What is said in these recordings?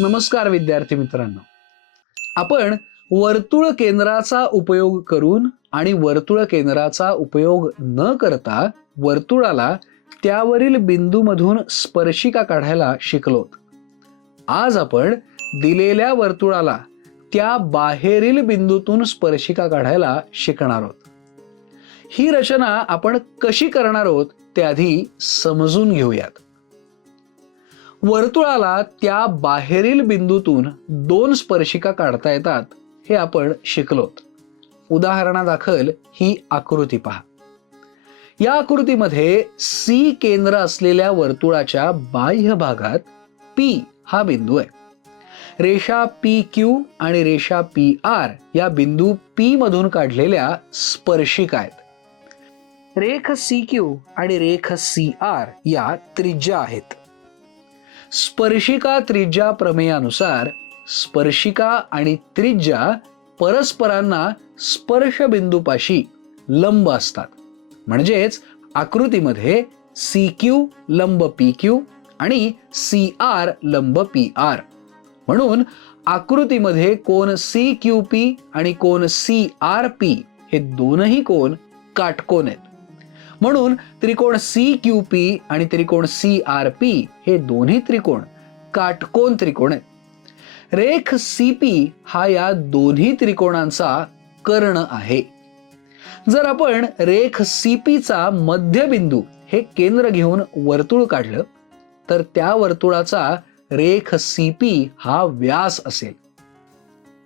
नमस्कार विद्यार्थी मित्रांनो, आपण वर्तुळ केंद्राचा उपयोग करून आणि वर्तुळ केंद्राचा उपयोग न करता वर्तुळाला त्यावरील बिंदूमधून स्पर्शिका काढायला शिकलोत. आज आपण दिलेल्या वर्तुळाला त्या बाहेरील बिंदूतून स्पर्शिका काढायला शिकणार आहोत. ही रचना आपण कशी करणार आहोत ते आधी समजून घेऊयात. वर्तुळाला त्या बाहेरील बिंदूतून दोन स्पर्शिका काढता येतात हे आपण शिकलोत. उदाहरणादाखल ही आकृती पहा. या आकृतीमध्ये सी केंद्र असलेल्या वर्तुळाच्या बाह्य भागात P हा बिंदू आहे. रेषा PQ आणि रेषा PR या बिंदू P मधून काढलेल्या स्पर्शिका आहेत. रेख CQ आणि रेख CR या त्रिज्या आहेत. स्पर्शिका त्रिज्या प्रमेयानुसार स्पर्शिका आणि त्रिज्या परस्परांना स्पर्श बिंदूपाशी लंब असतात. म्हणजेच आकृतीमध्ये CQ लंब PQ आणि CR लंब PR. म्हणून आकृतीमध्ये कोन CQP आणि कोन CRP हे दोनही कोन काटकोन आहेत. म्हणून त्रिकोण CQP आणि त्रिकोण CRP हे दोन्ही त्रिकोण काटकोन त्रिकोण आहेत. रेख CP हा या दोन्ही त्रिकोणांचा कर्ण आहे. जर आपण रेख CP चा मध्यबिंदू हे केंद्र घेऊन वर्तुळ काढलं तर त्या वर्तुळाचा रेख CP हा व्यास असेल.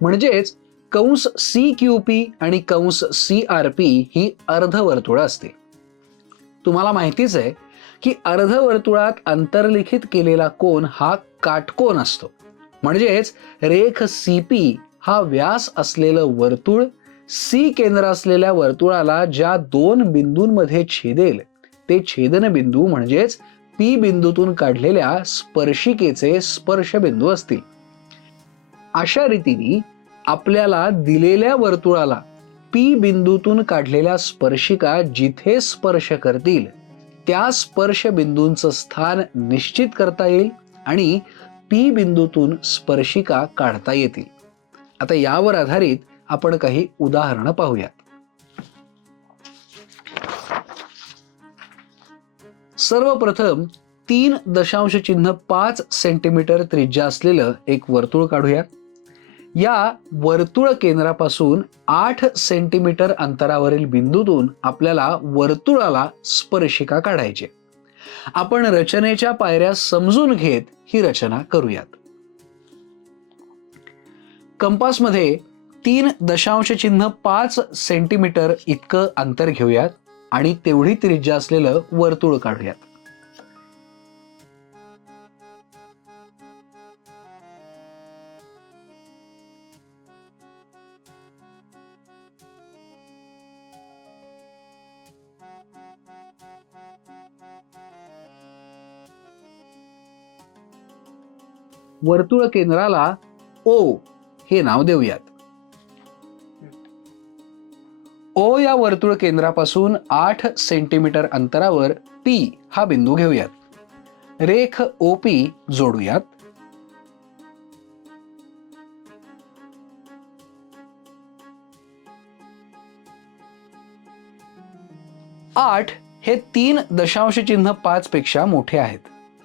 म्हणजेच कंस CQP आणि कंस CRP ही अर्धवर्तुळ असतील. तुम्हाला माहितीच आहे की अर्धवर्तुळात अंतर्लिखित केलेला कोन हा काटकोन असतो. म्हणजेच रेख CP हा व्यास असलेलं वर्तुळ C केंद्र असलेल्या वर्तुळाला ज्या दोन बिंदूंमध्ये छेदेल ते छेदनबिंदू म्हणजेच P बिंदूतून काढलेल्या स्पर्शिकेचे स्पर्शबिंदू असतील. अशा रीतीने आपल्याला दिलेल्या वर्तुळाला P बिंदूतून काढलेल्या स्पर्शिका जिथे स्पर्श करतील त्या स्पर्श बिंदूंचं स्थान निश्चित करता येईल आणि P बिंदूतून स्पर्शिका काढता येतील. आता यावर आधारित आपण काही उदाहरणं पाहूयात. सर्वप्रथम 3.5 सेंटीमीटर त्रिज्या असलेलं एक वर्तुळ काढूया. या वर्तुळ केंद्रापासून 8 सेंटीमीटर अंतरावरील बिंदूतून आपल्याला वर्तुळाला स्पर्शिका काढायची. आपण रचनेच्या पायऱ्या समजून घेत ही रचना करूयात. कंपासमध्ये 3.5 सेंटीमीटर इतकं अंतर घेऊयात आणि तेवढी त्रिज्या असलेलं वर्तुळ काढूयात. वर्तुळ केंद्राला O हे नाव देऊयात. O या वर्तुळ केंद्रापासून 8 सेंटीमीटर अंतरावर P हा बिंदू घेऊयात. रेख OP जोडूयात. आठ हे 3.5 पेक्षा मोठे आहेत.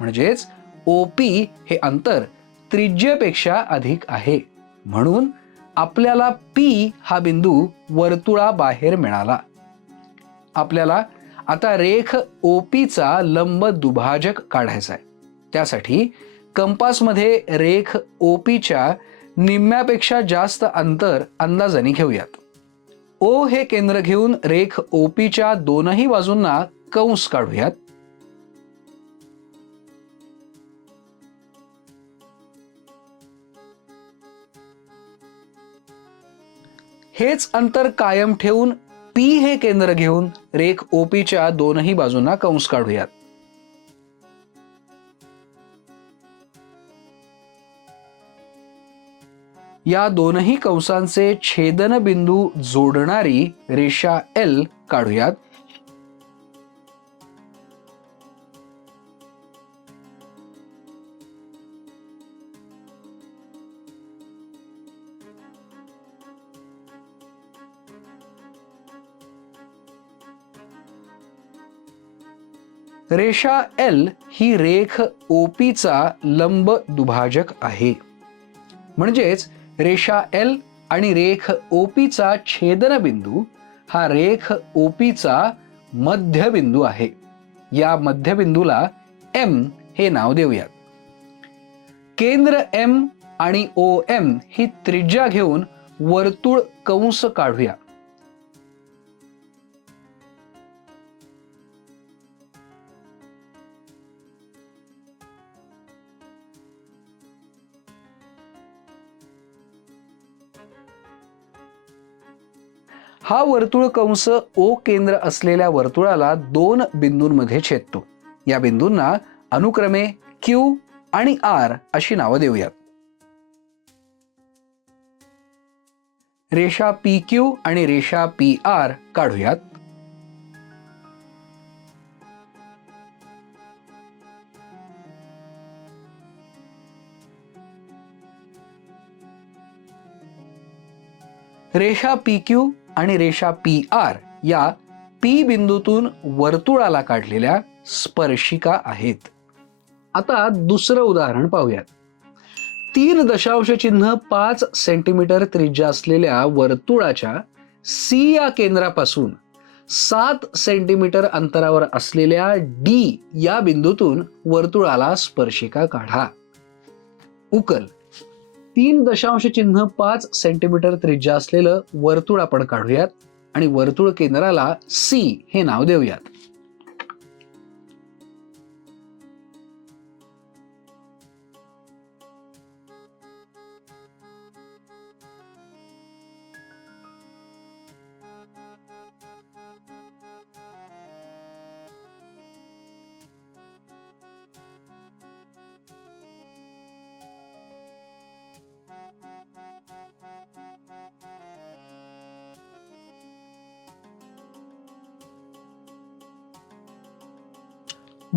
म्हणजेच OP हे अंतर त्रिज्येपेक्षा अधिक आहे. म्हणून आपल्याला P हा बिंदू वर्तुळाबाहेर मिळाला. आपल्याला आता रेख OP चा लंब दुभाजक काढायचा आहे. त्यासाठी कंपासमध्ये रेख OP च्या निम्म्यापेक्षा जास्त अंतर अंदाजाने घेऊयात. O हे केंद्र घेऊन रेख OP च्या दोनही बाजूंना कंस काढूयात. हेच अंतर कायम ठेवून P हे केंद्र घेऊन रेख OP च्या दोनही बाजूंना कंस काढूयात. या दोनही कंसांचे छेदन बिंदू जोडणारी रेषा L काढूयात. रेषा एल ही रेख ओपीचा लंब दुभाजक आहे. म्हणजेच रेषा एल आणि रेख ओपीचा छेदनबिंदू हा रेख ओपीचा मध्यबिंदू आहे. या मध्यबिंदूला एम हे नाव देऊयात. केंद्र एम आणि ओ एम ही त्रिज्या घेऊन वर्तुळ कंस काढूया. हा वर्तुळ कंस ओ केंद्र असलेल्या वर्तुळाला दोन बिंदूंमध्ये छेदतो. या बिंदूंना अनुक्रमे क्यू आणि आर अशी नावं देऊयात. रेषा पी क्यू आणि रेषा पी आर काढूयात. रेषा पी क्यू आणि रेषा पी आर या पी बिंदूतून वर्तुळाला काढलेल्या स्पर्शिका आहेत. आता दुसरं उदाहरण पाहूयात. 3.5 सेंटीमीटर त्रिज्या असलेल्या वर्तुळाच्या सी या केंद्रापासून 7 सेंटीमीटर अंतरावर असलेल्या डी या बिंदूतून वर्तुळाला स्पर्शिका काढा. उकल. 3.5 सेंटीमीटर त्रिज्या असलेलं वर्तुळ आपण काढूयात आणि वर्तुळ केंद्राला सी हे नाव देऊयात.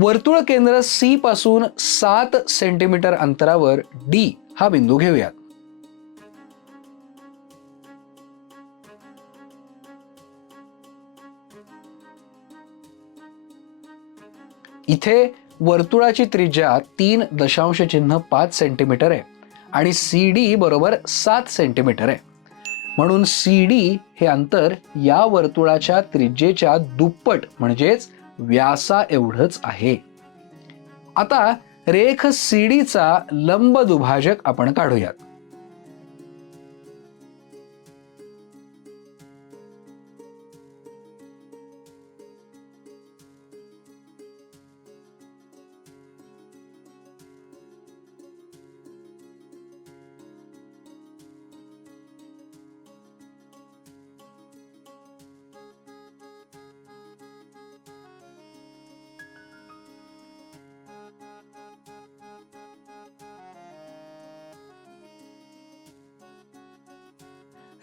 वर्तुळ केंद्र सी पासून 7 सेंटीमीटर अंतरावर डी हा बिंदू घेऊयात. इथे वर्तुळाची त्रिज्या 3.5 सेंटीमीटर आहे आणि सी डी बरोबर 7 सेंटीमीटर आहे. म्हणून सी डी हे अंतर या वर्तुळाच्या त्रिज्येच्या दुप्पट म्हणजेच व्यासा एवढंच आहे. आता रेख सीडीचा लंब दुभाजक आपण काढूयात.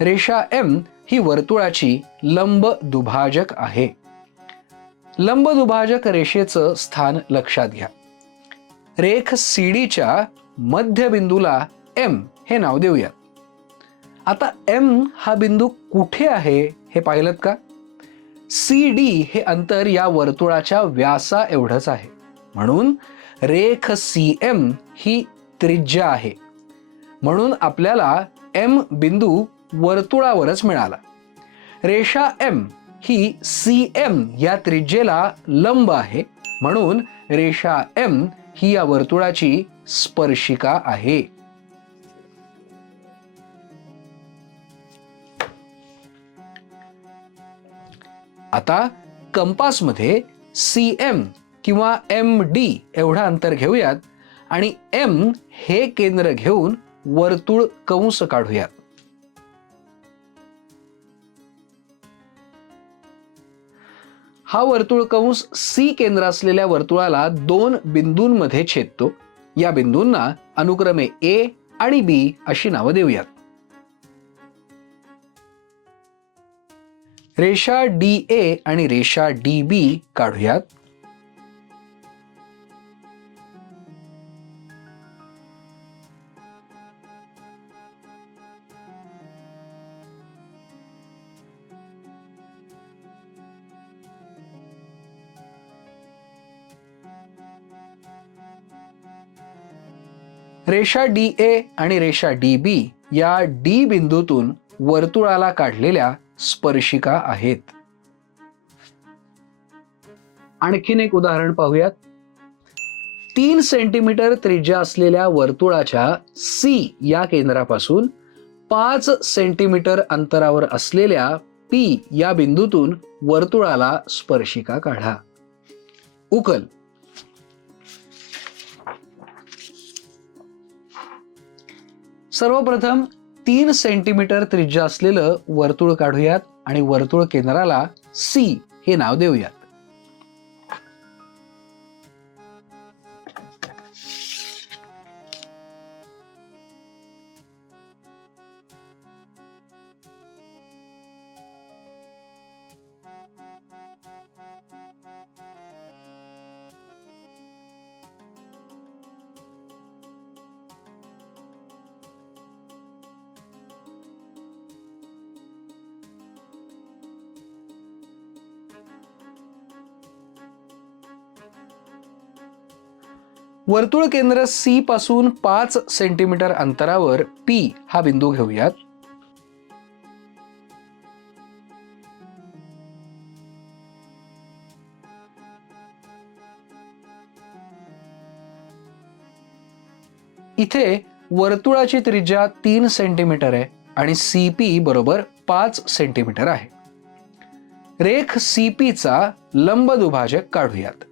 रेषा एम ही वर्तुळाची लंब दुभाजक आहे. लंब दुभाजक रेषेचं स्थान लक्षात घ्या. रेख सीडीच्या मध्यबिंदूला एम हे नाव देऊया. आता एम हा बिंदू कुठे आहे हे पाहिलं का? सी डी हे अंतर या वर्तुळाच्या व्यासा एवढंच आहे. म्हणून रेख सी एम ही त्रिज्या आहे. म्हणून आपल्याला एम बिंदू वर्तुळावरच मिळाला. रेषा एम ही सी एम या त्रिज्येला लंब आहे. म्हणून रेषा एम ही या वर्तुळाची स्पर्शिका आहे. आता कंपासमध्ये सी एम किंवा एम डी एवढं अंतर घेऊयात आणि एम हे केंद्र घेऊन वर्तुळ कंस काढूयात. हा वर्तुळ कंस सी केंद्र असलेल्या वर्तुळाला दोन बिंदूंमध्ये छेदतो. या बिंदूंना अनुक्रमे ए आणि बी अशी नावं देऊयात. रेषा डी ए आणि रेषा डी बी काढूयात. रेषा DA आणि रेषा DB या D बिंदूतून वर्तुळाला काढलेल्या स्पर्शिका आहेत. आणखीन एक उदाहरण पाहूयात. 3 सेंटीमीटर त्रिज्या असलेल्या वर्तुळाच्या C या केंद्रापासून 5 सेंटीमीटर अंतरावर असलेल्या P या बिंदूतून वर्तुळाला स्पर्शिका काढा. उकल. सर्वप्रथम 3 सेंटीमीटर त्रिज्या असलेलं वर्तुळ काढूयात आणि वर्तुळ केंद्राला C हे नाव देऊयात. वर्तुळ केंद्र C पासून 5 सेंटीमीटर अंतरावर P हा बिंदू घेऊयात. इथे वर्तुळाची त्रिज्या 3 सेंटीमीटर आहे आणि CP बरोबर 5 सेंटीमीटर आहे. रेख CP चा लंब दुभाजक काढूयात.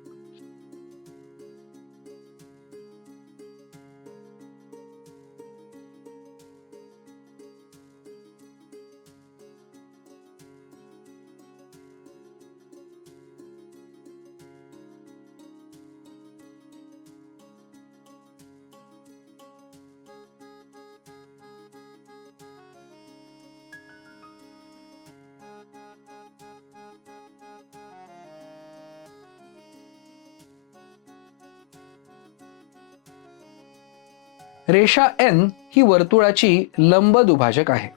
रेषा N ही वर्तुळाची लंब दुभाजक आहे.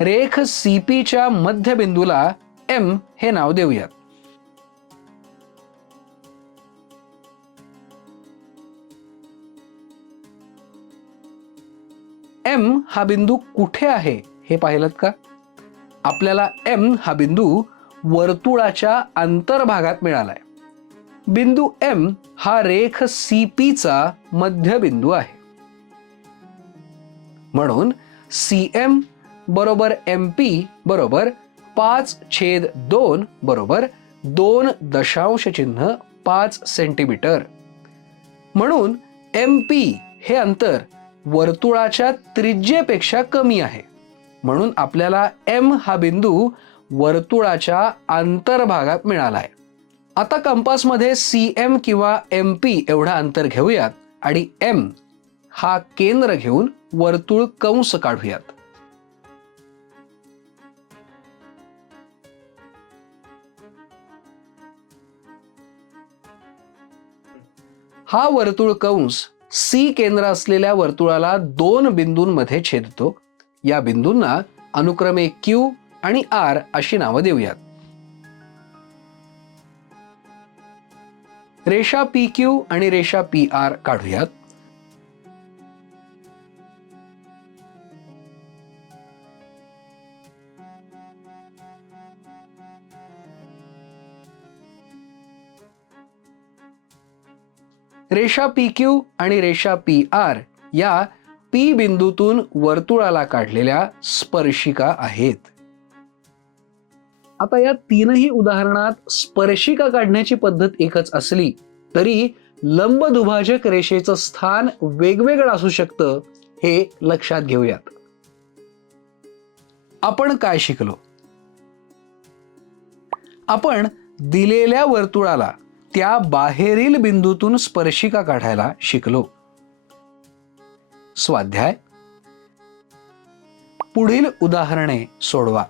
रेख CP च्या मध्यबिंदूला M हे नाव देऊयात. M हा बिंदू कुठे आहे हे पाहिलत का? आपल्याला M हा बिंदू वर्तुळाच्या अंतर्भागात मिळालाय. बिंदू M हा रेख CP चा मध्यबिंदू आहे. म्हणून CM बरोबर MP बरोबर 5/2 बरोबर 2.5 सेंटीमीटर. म्हणून MP हे अंतर वर्तुळाच्या त्रिज्येपेक्षा कमी आहे. म्हणून आपल्याला M हा बिंदू वर्तुळाच्या अंतर्भागात मिळालाय. आता कंपासमध्ये CM किंवा MP एवढा अंतर घेऊयात आणि M हा केंद्र घेऊन वर्तुळ कंस काढूयात. हा वर्तुळ कंस C केंद्र असलेल्या वर्तुळाला 2 बिंदूंमध्ये छेदतो. या बिंदूंना अनुक्रमे Q आणि R अशी नावं देऊयात. रेषा PQ आणि रेषा PR काढूयात. रेषा PQ आणि रेषा PR या P बिंदूतून वर्तुळाला काढलेल्या स्पर्शिका आहेत. आता या तीनही उदाहरणात स्पर्शिका काढण्याची पद्धत एकच असली तरी लंब दुभाजक रेषेचं स्थान वेगवेगळं असू शकतं हे लक्षात घेऊयात. आपण काय शिकलो? आपण दिलेल्या वर्तुळाला त्या बाहेरील बिंदूतून स्पर्शिका काढायला शिकलो. स्वाध्याय. पुढील उदाहरणे सोडवा.